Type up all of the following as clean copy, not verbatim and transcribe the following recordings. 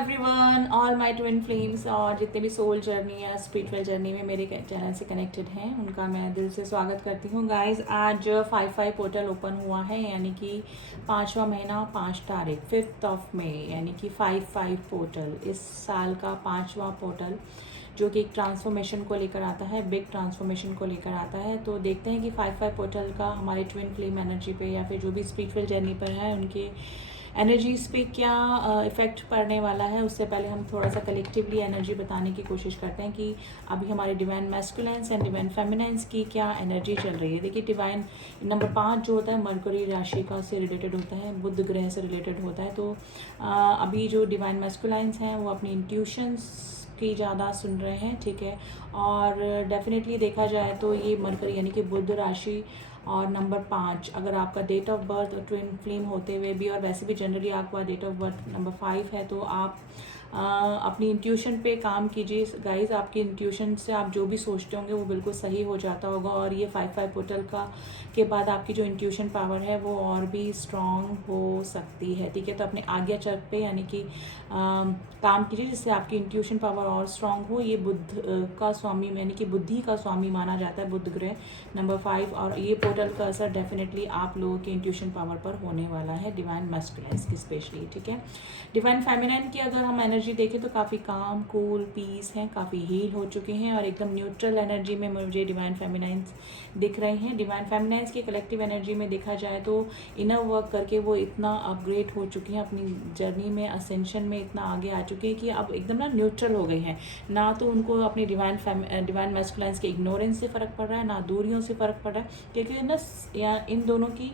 Everyone, all my twin flames और जितने भी सोल जर्नी या स्पिरिचुअल जर्नी में मेरे चैनल से कनेक्टेड हैं उनका मैं दिल से स्वागत करती हूँ। गाइस, आज 5/5 पोर्टल ओपन हुआ है, यानी कि 5वां महीना 5 तारीख 5th ऑफ मई, यानी कि 5/5 पोर्टल इस साल का 5वां पोर्टल जो कि एक ट्रांसफॉर्मेशन को लेकर आता है, बिग ट्रांसफॉर्मेशन को लेकर आता है। तो देखते हैं कि 5/5 पोर्टल का हमारे ट्विन फ्लेम एनर्जी पे या फिर जो भी स्पिरिचुअल जर्नी पर है उनके एनर्जीज पे क्या इफ़ेक्ट पड़ने वाला है। उससे पहले हम थोड़ा सा कलेक्टिवली एनर्जी बताने की कोशिश करते हैं कि अभी हमारे डिवाइन मैस्कुलाइन्स एंड डिवाइन फेमिनाइन्स की क्या एनर्जी चल रही है। देखिए, डिवाइन नंबर 5 जो होता है मरकरी राशि का से रिलेटेड होता है, बुध ग्रह से रिलेटेड होता है। तो अभी जो डिवाइन मैस्कुलाइन्स हैं वो अपनी इंट्यूशंस की ज़्यादा सुन रहे हैं, ठीक है। और डेफिनेटली देखा जाए तो ये मरकरी यानी कि बुध राशि और नंबर 5, अगर आपका date of birth twin flame होते हुए भी और वैसे भी जनरली आपका डेट ऑफ बर्थ नंबर 5 है, तो आप अपनी इंट्यूशन पे काम कीजिए गाइस। आपकी इंट्यूशन से आप जो भी सोचते होंगे वो बिल्कुल सही हो जाता होगा, और ये 5/5 पोर्टल के बाद आपकी जो इंट्यूशन पावर है वो और भी स्ट्रॉन्ग हो सकती है, ठीक है। तो अपने आज्ञा चक्र पे यानी कि काम कीजिए जिससे आपकी इंट्यूशन पावर और स्ट्रॉन्ग हो। ये बुध का स्वामी यानी कि बुद्धि का स्वामी माना जाता है, बुध ग्रह नंबर 5, और ये पोर्टल का असर डेफिनेटली आप लोगों के इंट्यूशन पावर पर होने वाला है, डिवाइन मैस्कुलाइन्स की स्पेशली, ठीक है। डिवाइन फेमिनाइन की अगर हम एनर्जी देखें तो काफ़ी काम, कूल, पीस हैं, काफ़ी हील हो चुके हैं और एकदम न्यूट्रल एनर्जी में मुझे डिवाइन फेमिनाइन्स दिख रहे हैं। डिवाइन फेमिनाइन्स की कलेक्टिव एनर्जी में देखा जाए तो इनर वर्क करके वो इतना अपग्रेड हो चुकी हैं, अपनी जर्नी में असेंशन में इतना आगे आ चुके हैं कि अब एकदम ना न्यूट्रल हो गई हैं। ना तो उनको अपनी डिवाइन मैस्कुलाइन्स के इग्नोरेंस से फ़र्क पड़ रहा है, ना दूरियों से फ़र्क पड़ रहा है, क्योंकि ना इन दोनों की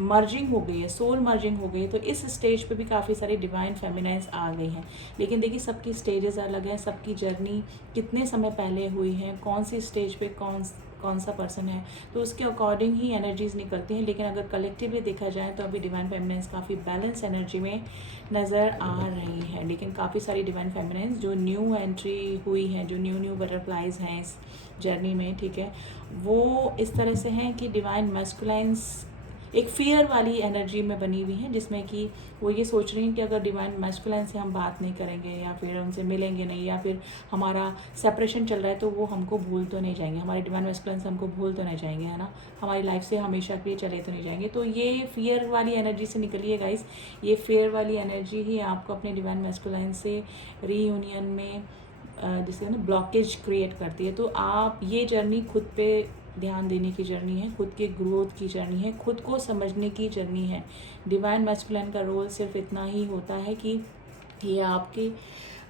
मर्जिंग हो गई है, सोल मर्जिंग हो गई है। तो इस स्टेज पे भी काफ़ी सारी डिवाइन फेमिनाइन्स आ गई हैं। लेकिन देखिए, सबकी स्टेजेस अलग हैं, सबकी जर्नी कितने समय पहले हुई है, कौन सी स्टेज पे कौन सा पर्सन है, तो उसके अकॉर्डिंग ही एनर्जीज निकलती हैं। लेकिन अगर कलेक्टिवली देखा जाए तो अभी डिवाइन फेमिनाइन्स काफ़ी बैलेंस एनर्जी में नज़र आ रही है। लेकिन काफ़ी सारी डिवाइन फेमिनाइन्स जो न्यू एंट्री हुई हैं, जो न्यू बटरफ्लाइज हैं इस जर्नी में, ठीक है, वो इस तरह से हैं कि डिवाइन मैस्कुलाइन्स एक फियर वाली एनर्जी में बनी हुई हैं, जिसमें कि वो ये सोच रही हैं कि अगर डिवाइन मैस्कुलाइन से हम बात नहीं करेंगे या फिर उनसे मिलेंगे नहीं या फिर हमारा सेपरेशन चल रहा है तो वो हमको भूल तो नहीं जाएंगे, हमारे डिवाइन मैस्कुलाइन से हमको भूल तो नहीं जाएंगे, है ना, हमारी लाइफ से हमेशा के लिए चले तो नहीं जाएंगे। तो ये फियर वाली एनर्जी से निकलिए गाइस। ये फियर वाली एनर्जी ही आपको अपने डिवाइन मैस्कुलाइन से रीयूनियन में जिससे ना ब्लॉकेज क्रिएट करती है। तो आप ये जर्नी खुद पे ध्यान देने की जर्नी है, खुद के ग्रोथ की जर्नी है, खुद को समझने की जर्नी है। डिवाइन मैस्कुलाइन का रोल सिर्फ इतना ही होता है कि ये आपके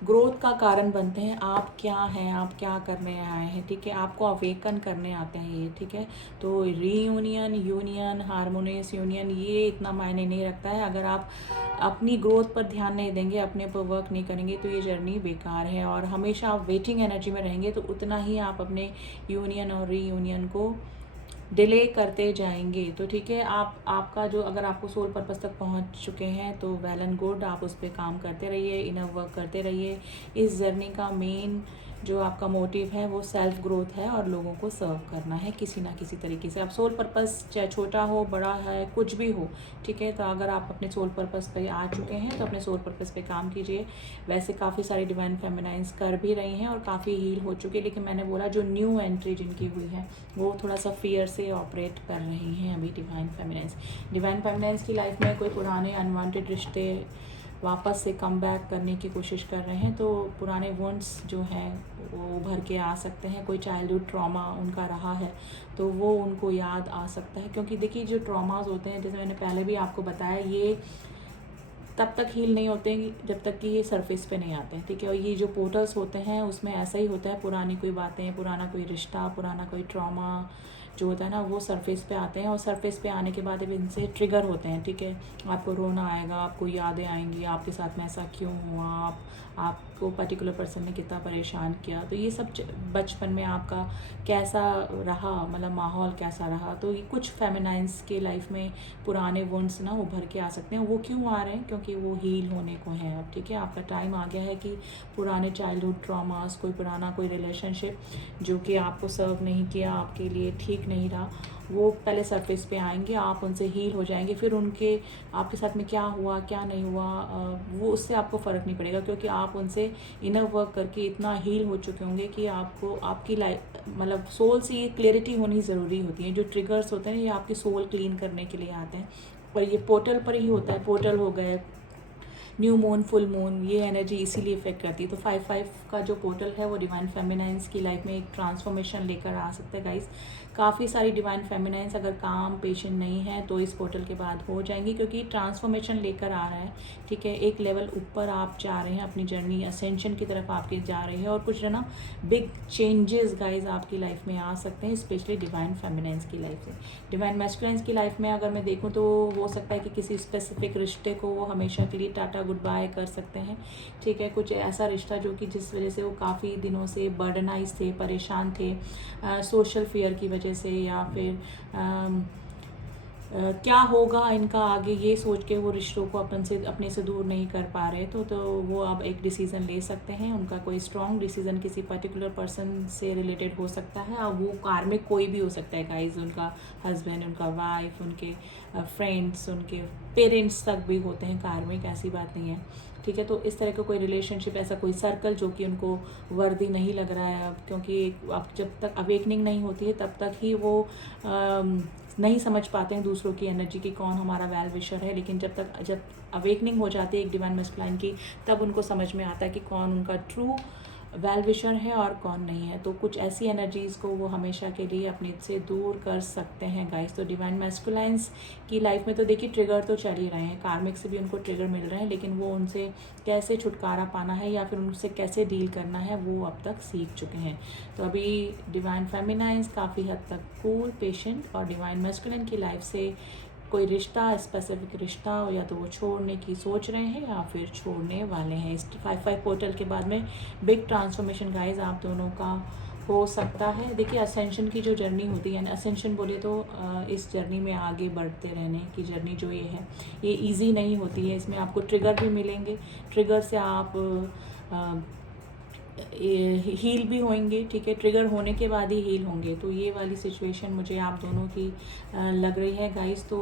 ग्रोथ का कारण बनते हैं। आप क्या हैं, आप क्या करने आए हैं, ठीक है, आपको अवेकन करने आते हैं ये, ठीक है। तो रीयूनियन, यूनियन, हारमोनियस यूनियन ये इतना मायने नहीं रखता है। अगर आप अपनी ग्रोथ पर ध्यान नहीं देंगे, अपने पर वर्क नहीं करेंगे तो ये जर्नी बेकार है, और हमेशा आप वेटिंग एनर्जी में रहेंगे तो उतना ही आप अपने यूनियन और रीयूनियन को डिले करते जाएंगे। तो ठीक है, आपका जो अगर आपको सोल पर्पस तक पहुंच चुके हैं तो वेल एंड गुड, आप उस पर काम करते रहिए, इनर वर्क करते रहिए। इस जर्नी का मेन जो आपका मोटिव है वो सेल्फ ग्रोथ है और लोगों को सर्व करना है किसी ना किसी तरीके से। आप सोल पर्पस चाहे छोटा हो, बड़ा है, कुछ भी हो, ठीक है। तो अगर आप अपने सोल पर्पस पे आ चुके हैं तो अपने सोल पर्पस पे काम कीजिए। वैसे काफ़ी सारी डिवाइन फेमिनाइन्स कर भी रही हैं और काफ़ी हील हो चुकी है, लेकिन मैंने बोला जो न्यू एंट्री जिनकी हुई है वो थोड़ा सा फियर से ऑपरेट कर रही हैं अभी डिवाइन फेमिनाइन्स। डिवाइन फेमिनाइन्स की लाइफ में कोई पुराने अनवांटेड रिश्ते वापस से कम बैक करने की कोशिश कर रहे हैं, तो पुराने वुंड्स जो हैं वो उभर के आ सकते हैं। कोई चाइल्डहुड ट्रॉमा उनका रहा है तो वो उनको याद आ सकता है, क्योंकि देखिए जो ट्रॉमास होते हैं, जैसे मैंने पहले भी आपको बताया, ये तब तक हील नहीं होते जब तक कि ये सरफेस पे नहीं आते हैं, ठीक है। और ये जो पोर्टल्स होते हैं उसमें ऐसा ही होता है, पुरानी कोई बातें, पुराना कोई रिश्ता, पुराना कोई ट्रॉमा जो होता है ना वो सरफेस पे आते हैं, और सरफेस पे आने के बाद इनसे ट्रिगर होते हैं, ठीक है। आपको रोना आएगा, आपको यादें आएंगी, आपके साथ में ऐसा क्यों हुआ, आपको पर्टिकुलर पर्सन ने कितना परेशान किया, तो ये सब बचपन में आपका कैसा रहा, मतलब माहौल कैसा रहा। तो ये कुछ फेमिनाइन्स के लाइफ में पुराने वुंड्स ना उभर के आ सकते हैं। वो क्यों आ रहे हैं? क्योंकि वो हील होने को हैं अब, ठीक है। आपका टाइम आ गया है कि पुराने चाइल्डहुड ट्रॉमास, कोई पुराना कोई रिलेशनशिप जो कि आपको सर्व नहीं किया, आपके लिए ठीक दिख नहीं रहा, वो पहले सरफेस पे आएंगे, आप उनसे हील हो जाएंगे। फिर उनके आपके साथ में क्या हुआ क्या नहीं हुआ वो उससे आपको फ़र्क नहीं पड़ेगा, क्योंकि आप उनसे इनर वर्क करके इतना हील हो चुके होंगे कि आपको आपकी लाइफ मतलब सोल से ये क्लियरिटी होनी ज़रूरी होती है। जो ट्रिगर्स होते हैं ये आपकी सोल क्लीन करने के लिए आते हैं, और ये पोर्टल पर ही होता है। पोर्टल हो गए, न्यू मून, फुल मून, ये एनर्जी इसीलिए इफेक्ट करती है। तो 5-5 का जो पोर्टल है वो डिवाइन फेमिनाइंस की लाइफ में एक ट्रांसफॉर्मेशन लेकर आ सकता है गाइस। काफ़ी सारी डिवाइन फेमिनाइंस अगर काम पेशेंट नहीं है तो इस पोर्टल के बाद हो जाएंगी, क्योंकि ट्रांसफॉर्मेशन लेकर आ रहा है। ठीक है, एक लेवल ऊपर आप जा रहे हैं, अपनी जर्नी असेंशन की तरफ आपकी जा रही है, और कुछ ना बिग चेंजेस गाइज आपकी लाइफ में आ सकते हैं, स्पेशली डिवाइन फेमिनाइंस की लाइफ से। डिवाइन मैस्कुलाइंस की लाइफ में अगर मैं देखूँ तो हो सकता है कि किसी स्पेसिफिक रिश्ते को वो हमेशा के लिए टाटा गुड बाय कर सकते हैं। ठीक है, कुछ ऐसा रिश्ता जो कि जिस वजह से वो काफ़ी दिनों से बर्डनाइज थे, परेशान थे, सोशल फियर की वजह से, या फिर क्या होगा इनका आगे ये सोच के वो रिश्तों को अपने से दूर नहीं कर पा रहे। तो वो अब एक डिसीज़न ले सकते हैं। उनका कोई स्ट्रॉन्ग डिसीज़न किसी पर्टिकुलर पर्सन से रिलेटेड हो सकता है, और वो कार्मिक कोई भी हो सकता है गाइज, उनका हस्बैंड, उनका वाइफ, उनके फ्रेंड्स, उनके पेरेंट्स तक भी होते हैं कार्मिक, ऐसी बात नहीं है। ठीक है, तो इस तरह का कोई रिलेशनशिप, ऐसा कोई सर्कल जो कि उनको वर्दी नहीं लग रहा है अब, क्योंकि अब जब तक अवेकनिंग नहीं होती है तब तक ही वो नहीं समझ पाते हैं दूसरों की एनर्जी की, कौन हमारा वेल विशर है। लेकिन जब अवेकनिंग हो जाती है एक डिवाइन मैस्कुलाइन की, तब उनको समझ में आता है कि कौन उनका ट्रू वेल विशर है और कौन नहीं है। तो कुछ ऐसी एनर्जीज़ को वो हमेशा के लिए अपने से दूर कर सकते हैं गाइस। तो डिवाइन मैस्कुलाइंस की लाइफ में तो देखिए ट्रिगर तो चल ही रहे हैं, कार्मिक से भी उनको ट्रिगर मिल रहे हैं, लेकिन वो उनसे कैसे छुटकारा पाना है या फिर उनसे कैसे डील करना है वो अब तक सीख चुके हैं। तो अभी डिवाइन फेमिनाइंस काफ़ी हद तक कूल, पेशेंट, और डिवाइन मैस्कुलाइन की लाइफ से कोई रिश्ता, स्पेसिफिक रिश्ता, या तो वो छोड़ने की सोच रहे हैं या फिर छोड़ने वाले हैं। इस 5-5 पोर्टल के बाद में बिग ट्रांसफॉर्मेशन गाइज आप दोनों का हो सकता है। देखिए असेंशन की जो जर्नी होती है, असेंशन बोले तो इस जर्नी में आगे बढ़ते रहने की जर्नी जो ये है, ये इजी नहीं होती है। इसमें आपको ट्रिगर भी मिलेंगे, ट्रिगर से आप हील भी होंगे। ठीक है, ट्रिगर होने के बाद ही हील होंगे। तो ये वाली सिचुएशन मुझे आप दोनों की लग रही है गाइस। तो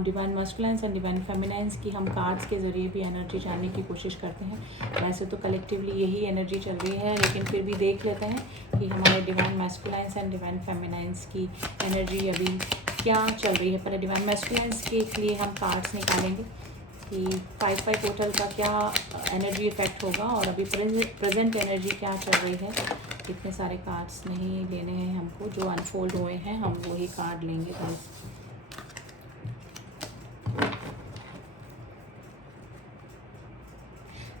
डिवाइन मैस्कुलाइंस एंड डिवाइन फेमिनाइंस की हम कार्ड्स के ज़रिए भी एनर्जी जानने की कोशिश करते हैं। वैसे तो कलेक्टिवली यही एनर्जी चल रही है, लेकिन फिर भी देख लेते हैं कि हमारे डिवाइन मैस्कुलाइंस एंड डिवाइन फेमिनाइंस की एनर्जी अभी क्या चल रही है। पहले डिवाइन मैस्कुलाइंस के लिए हम कार्ड्स निकालेंगे कि 5-5 पोर्टल का क्या एनर्जी इफेक्ट होगा, और अभी प्रेजेंट एनर्जी क्या चल रही है। इतने सारे कार्ड्स नहीं लेने हैं हमको, जो अनफोल्ड हुए हैं हम वही कार्ड लेंगे बस।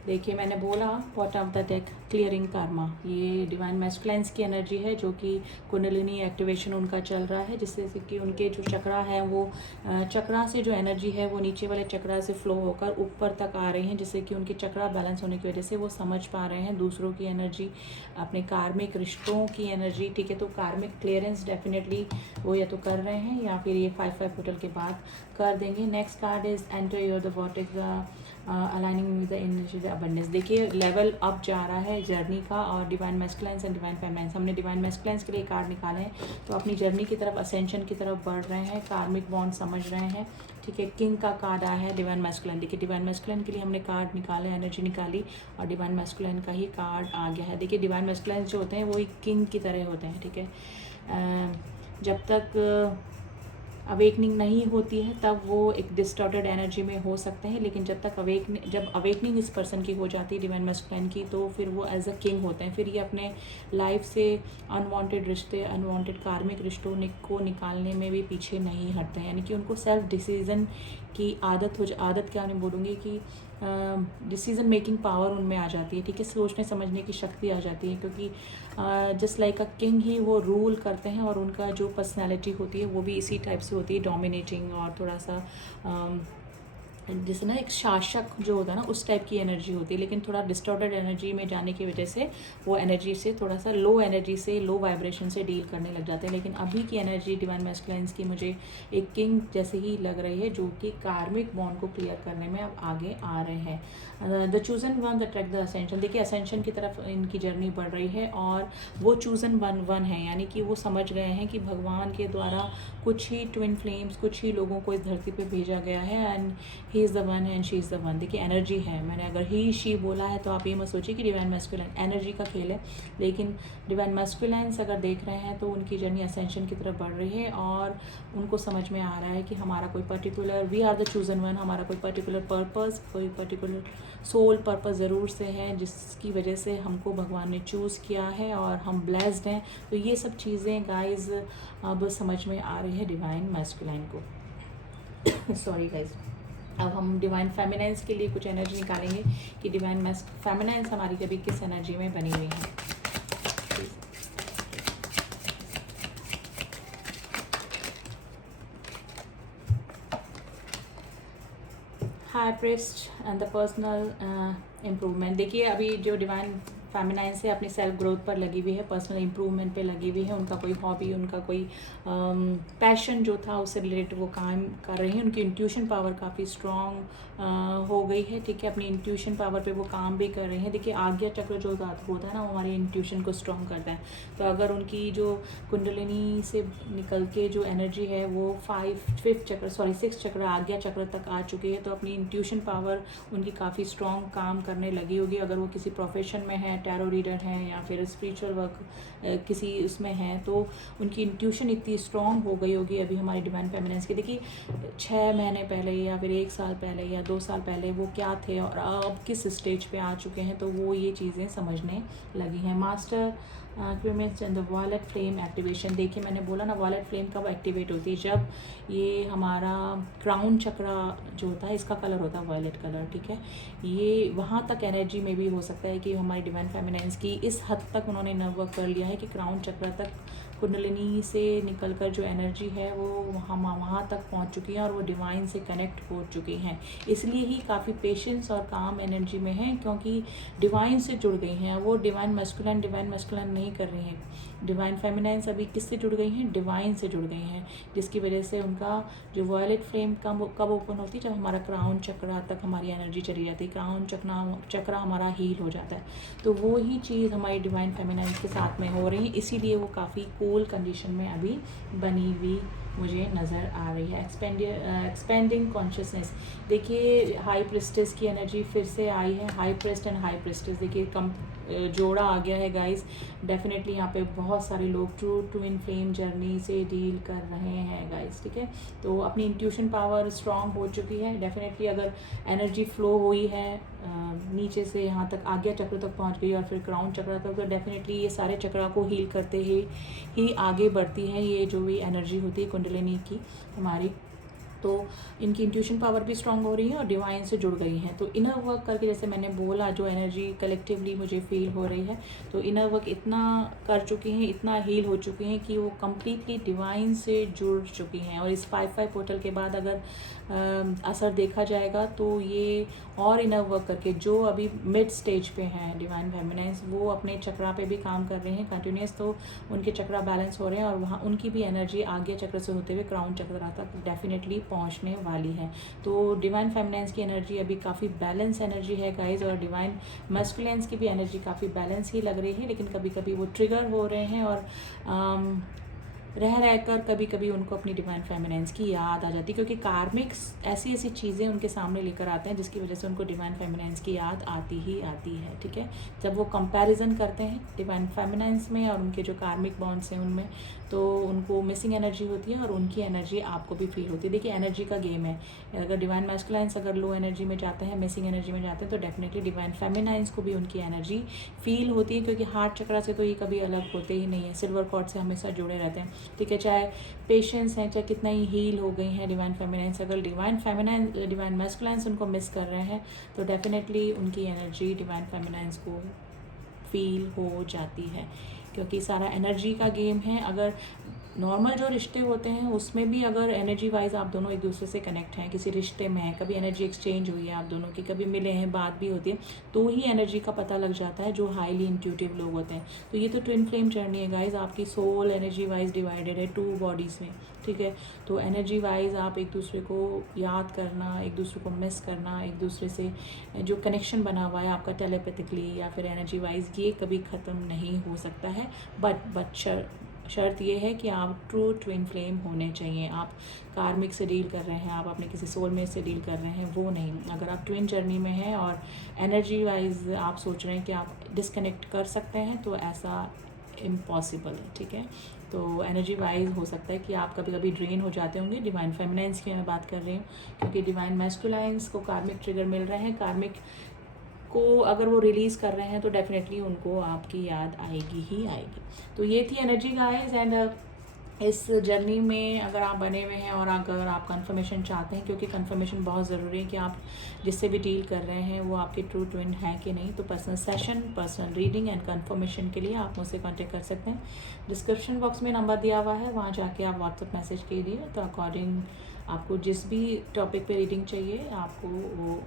देखिए मैंने बोला bottom of the deck, clearing Karma, ये डिवाइन मैस्कुलाइंस की एनर्जी है, जो कि कुंडलिनी एक्टिवेशन उनका चल रहा है, जिससे कि उनके जो चक्रा है वो चक्रा से जो एनर्जी है वो नीचे वाले चक्रा से फ्लो होकर ऊपर तक आ रही हैं, जिससे कि उनके चक्रा बैलेंस होने की वजह से वो समझ पा रहे हैं दूसरों की एनर्जी, अपने कार्मिक रिश्तों की एनर्जी। ठीक है, तो कार्मिक क्लियरेंस डेफिनेटली वो या तो कर रहे हैं या फिर ये 5-5 पोर्टल के बाद कर देंगे। Next card is enter your the vortex aligning with the energy the abundance. देखिए लेवल अप जा रहा है जर्नी का, और डिवाइन मैस्कुलाइंस एंड डिवाइन फेमिनाइंस, हमने डिवाइन मैस्कुलाइंस के लिए कार्ड निकाले हैं, तो अपनी जर्नी की तरफ, असेंशन की तरफ बढ़ रहे हैं, कार्मिक बॉन्ड समझ रहे हैं। ठीक है, किंग का कार्ड आया है डिवाइन मैस्कुलाइन। देखिए डिवाइन मैस्कुलाइन के लिए हमने कार्ड निकाले, एनर्जी निकाली, और डिवाइन मैस्कुलाइन का ही कार्ड आ गया है। देखिए डिवाइन मैस्कुलाइन जो होते हैं वो एक किंग की तरह होते हैं। ठीक है, जब तक अवेकनिंग नहीं होती है तब वो एक डिस्टॉर्टेड एनर्जी में हो सकते हैं, लेकिन जब अवेकनिंग इस पर्सन की हो जाती है डिवाइन मैस्कुलाइन की, तो फिर वो एज अ किंग होते हैं। फिर ये अपने लाइफ से अनवांटेड रिश्ते, अनवांटेड कार्मिक रिश्तों को निकालने में भी पीछे नहीं हटते हैं, यानी कि उनको सेल्फ डिसीजन की आदत क्या नहीं बोलूँगी कि डिसीजन मेकिंग पावर उनमें आ जाती है। ठीक है, सोचने समझने की शक्ति आ जाती है, क्योंकि जस्ट लाइक अ किंग ही वो रूल करते हैं, और उनका जो पर्सनैलिटी होती है वो भी इसी टाइप से होती है, डोमिनेटिंग और थोड़ा सा जैसे ना एक शासक जो होता है ना उस टाइप की एनर्जी होती है, लेकिन थोड़ा डिस्टॉर्टेड एनर्जी में जाने की वजह से वो एनर्जी से थोड़ा सा लो एनर्जी से, लो वाइब्रेशन से डील करने लग जाते हैं। लेकिन अभी की एनर्जी डिवाइन मैस्कुलाइन्स की मुझे एक किंग जैसे ही लग रही है, जो कि कार्मिक बॉन्ड को क्लियर करने में अब आगे आ रहे हैं। The chosen one the track the ascension, देखिए असेंशन की तरफ इनकी जर्नी बढ़ रही है, और वो चूजन वन है, यानी कि वो समझ गए हैं कि भगवान के द्वारा कुछ ही ट्विन फ्लेम्स, कुछ ही लोगों को इस धरती पे भेजा गया है, and he is the one and she is the one. देखिए एनर्जी है, मैंने अगर ही शी बोला है तो आप ये मत सोचिए कि डिवाइन मैस्कुलाइन एनर्जी का खेल है, लेकिन डिवाइन मैस्कुलाइन्स अगर देख रहे हैं तो उनकी जर्नी असेंशन की तरफ बढ़ रही है, और उनको समझ में आ रहा है कि हमारा कोई particular, we are the chosen one, हमारा कोई पर्टिकुलर पर्पस, कोई पर्टिकुलर सोल पर्पस ज़रूर से है, जिसकी वजह से हमको भगवान ने चूज़ किया है और हम ब्लेस्ड हैं। तो ये सब चीज़ें गाइज अब समझ में आ रही है डिवाइन मैस्कुलाइन को। Sorry guys. अब हम डिवाइन फेमिनाइंस के लिए कुछ एनर्जी निकालेंगे कि डिवाइन फेमिनाइंस हमारी कभी किस एनर्जी में बनी हुई है। High priest and the personal improvement. देखिए अभी जो डिवाइन फेमिनाइन से अपनी सेल्फ ग्रोथ पर लगी हुई है, पर्सनल इम्प्रूवमेंट पे लगी हुई है, उनका कोई हॉबी, उनका कोई पैशन जो था उससे रिलेटेड वो काम कर रही हैं। उनकी इंट्यूशन पावर काफ़ी स्ट्रॉन्ग हो गई है, ठीक है, अपनी इंट्यूशन पावर पे वो काम भी कर रही हैं। देखिए आज्ञा चक्र जो होता है ना, वो हमारी इंट्यूशन को स्ट्रॉन्ग करता है। तो अगर उनकी जो कुंडलिनी से निकल के जो एनर्जी है वो 6 चक्र आज्ञा चक्र तक आ चुकी है, तो अपनी इंट्यूशन पावर उनकी काफ़ी स्ट्रॉन्ग काम करने लगी होगी। अगर वो किसी प्रोफेशन में है, टैरो रीडर हैं या फिर स्पिरिचुअल वर्क किसी उसमें है, तो उनकी इंट्यूशन इतनी स्ट्रॉन्ग हो गई होगी अभी हमारी डिवाइन फेमिनाइंस की। देखिए 6 महीने पहले या फिर 1 साल पहले या 2 साल पहले वो क्या थे और अब किस स्टेज पे आ चुके हैं, तो वो ये चीज़ें समझने लगी हैं। Master documents and the wallet flame activation. देखिए मैंने बोला ना, वॉलेट फ्लेम कब एक्टिवेट होती है, जब ये हमारा क्राउन चक्रा जो होता है, इसका कलर होता है वॉलेट कलर, ठीक है। ये वहाँ तक एनर्जी में भी हो सकता है कि हमारी डिवाइन फेमिनाइंस की इस हद तक उन्होंने नर्व वर्क कर लिया है कि क्राउन चक्रा तक कुंडलिनी से निकलकर जो एनर्जी है वो वहाँ तक पहुँच चुकी है और वो डिवाइन से कनेक्ट हो चुकी हैं। इसलिए ही काफ़ी पेशेंस और काम एनर्जी में हैं, क्योंकि डिवाइन से जुड़ गई हैं। वो डिवाइन मैस्कुलाइन नहीं कर रही हैं। डिवाइन फेमिनाइंस अभी किससे जुड़ गई हैं, डिवाइन से जुड़ गई हैं, जिसकी वजह से उनका जो वॉयलेट फ्लेम कब ओपन होती है, जब हमारा क्राउन चक्रा तक हमारी एनर्जी चली जाती है, क्राउन चक्रा हमारा हील हो जाता है। तो वो ही चीज़ हमारी डिवाइन फेमिनाइंस के साथ में हो रही है, इसीलिए वो काफ़ी कूल कंडीशन में अभी बनी हुई मुझे नज़र आ रही है। Expanding consciousness. देखिए हाई प्रिस्टेस की एनर्जी फिर से आई है, high priest and high priestess. देखिए जोड़ा आ गया है गाइस। डेफिनेटली यहाँ पे बहुत सारे लोग ट्रू ट्विन फ्लेम जर्नी से डील कर रहे हैं गाइस, ठीक है। तो अपनी इंट्यूशन पावर स्ट्रांग हो चुकी है। डेफिनेटली अगर एनर्जी फ्लो हुई है नीचे से यहाँ तक आज्ञा चक्र तक पहुँच गई और फिर क्राउन चक्र तक, तो डेफिनेटली ये सारे चक्र को हील करते ही आगे बढ़ती है ये जो भी एनर्जी होती है कुंडलिनी की हमारी। तो इनकी इंट्यूशन पावर भी स्ट्रांग हो रही है और डिवाइन से जुड़ गई हैं। तो इनर वर्क करके, जैसे मैंने बोला, जो एनर्जी कलेक्टिवली मुझे फील हो रही है, तो इनर वर्क इतना कर चुकी हैं, इतना हील हो चुकी हैं कि वो कम्प्लीटली डिवाइन से जुड़ चुकी हैं। और इस 5-5 पोर्टल के बाद अगर असर देखा जाएगा तो ये और इनर वर्क करके जो अभी मिड स्टेज पे हैं डिवाइन फेमिनाइंस, वो अपने चक्रा पे भी काम कर रहे हैं कंटिन्यूस, तो उनके चक्रा बैलेंस हो रहे हैं और वहाँ उनकी भी एनर्जी आगे चक्र से होते हुए क्राउन चक्र तक डेफिनेटली पहुँचने वाली है। तो डिवाइन फेमिनाइंस की एनर्जी अभी काफ़ी बैलेंस एनर्जी है गाइज, और डिवाइन मैस्कुलिन्स की भी एनर्जी काफ़ी बैलेंस ही लग रही है, लेकिन कभी कभी वो ट्रिगर हो रहे हैं और रहकर कभी कभी उनको अपनी डिवाइन फेमिनाइंस की याद आ जाती है, क्योंकि कार्मिक्स ऐसी ऐसी चीज़ें उनके सामने लेकर आते हैं जिसकी वजह से उनको डिवाइन फेमिनाइंस की याद आती ही आती है, ठीक है। जब वो कंपैरिजन करते हैं डिवाइन फेमिनाइंस में और उनके जो कार्मिक बॉन्ड्स हैं उनमें, तो उनको मिसिंग एनर्जी होती है और उनकी एनर्जी आपको भी फील होती है। देखिए एनर्जी का गेम है, अगर डिवाइन मैस्कुलाइंस अगर लो एनर्जी में जाते हैं, मिसिंग एनर्जी में जाते हैं, तो डेफिनेटली डिवाइन फेमिनाइंस को भी उनकी एनर्जी फील होती है, क्योंकि हार्ट चक्रा से तो ये कभी अलग होते ही नहीं है, सिल्वर कॉर्ड से हमेशा जुड़े रहते हैं, ठीक है। चाहे पेशेंस हैं, चाहे कितना ही हील हो गई हैं डिवाइन फेमिनाइंस, अगर डिवाइन मैस्कुलाइंस उनको मिस कर रहे हैं, तो डेफिनेटली उनकी एनर्जी डिवाइन फेमिनाइंस को फील हो जाती है, क्योंकि सारा एनर्जी का गेम है। अगर नॉर्मल जो रिश्ते होते हैं उसमें भी अगर एनर्जी वाइज आप दोनों एक दूसरे से कनेक्ट हैं, किसी रिश्ते में हैं, कभी एनर्जी एक्सचेंज हुई है आप दोनों की, कभी मिले हैं, बात भी होती है, तो ही एनर्जी का पता लग जाता है, जो हाईली इंट्यूटिव लोग होते हैं। तो ये तो ट्विन फ्लेम जर्नी है गाइज, आपकी सोल एनर्जी वाइज डिवाइडेड है 2 बॉडीज़ में, ठीक है। तो एनर्जी वाइज आप एक दूसरे को याद करना, एक दूसरे को मिस करना, एक दूसरे से जो कनेक्शन बना हुआ है आपका टेलीपैथिकली या फिर एनर्जी वाइज, ये कभी ख़त्म नहीं हो सकता है। बट शर्त ये है कि आप ट्रू ट्विन फ्लेम होने चाहिए। आप कार्मिक से डील कर रहे हैं, आप अपने किसी सोलमेट से डील कर रहे हैं, वो नहीं। अगर आप ट्विन जर्नी में हैं और एनर्जी वाइज आप सोच रहे हैं कि आप डिस्कनेक्ट कर सकते हैं, तो ऐसा इम्पॉसिबल है, ठीक है। तो एनर्जी वाइज हो सकता है कि आप कभी कभी ड्रेन हो जाते होंगे। डिवाइन फेमिनाइंस की मैं बात कर रही हूँ, क्योंकि डिवाइन मैस्कुलाइंस को कार्मिक ट्रिगर मिल रहे हैं। कार्मिक को अगर वो रिलीज़ कर रहे हैं तो डेफिनेटली उनको आपकी याद आएगी ही आएगी। तो ये थी एनर्जी गाइज। एंड इस जर्नी में अगर आप बने हुए हैं और अगर आप कंफर्मेशन चाहते हैं, क्योंकि कंफर्मेशन बहुत ज़रूरी है कि आप जिससे भी डील कर रहे हैं वो आपके ट्रू ट्विन है कि नहीं, तो personal session, personal reading and confirmation के लिए आप मुझसे कांटेक्ट कर सकते हैं। डिस्क्रिप्शन बॉक्स में नंबर दिया हुआ है, वहाँ जाके आप व्हाट्सएप मैसेज कीजिए, तो अकॉर्डिंग आपको जिस भी टॉपिक पे रीडिंग चाहिए आपको वो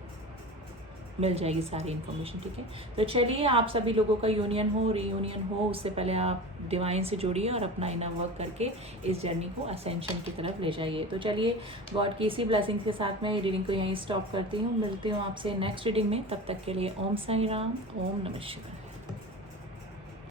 मिल जाएगी सारी इन्फॉर्मेशन, ठीक है। तो चलिए, आप सभी लोगों का यूनियन हो, रीयूनियन हो, उससे पहले आप डिवाइन से जुड़िए और अपना इनर वर्क करके इस जर्नी को असेंशन की तरफ ले जाइए। तो चलिए, गॉड की इसी ब्लेसिंग के साथ मैं रीडिंग को यहीं स्टॉप करती हूँ। मिलती हूँ आपसे नेक्स्ट रीडिंग में, तब तक के लिए ओम साई राम, ओम नमः शिवाय।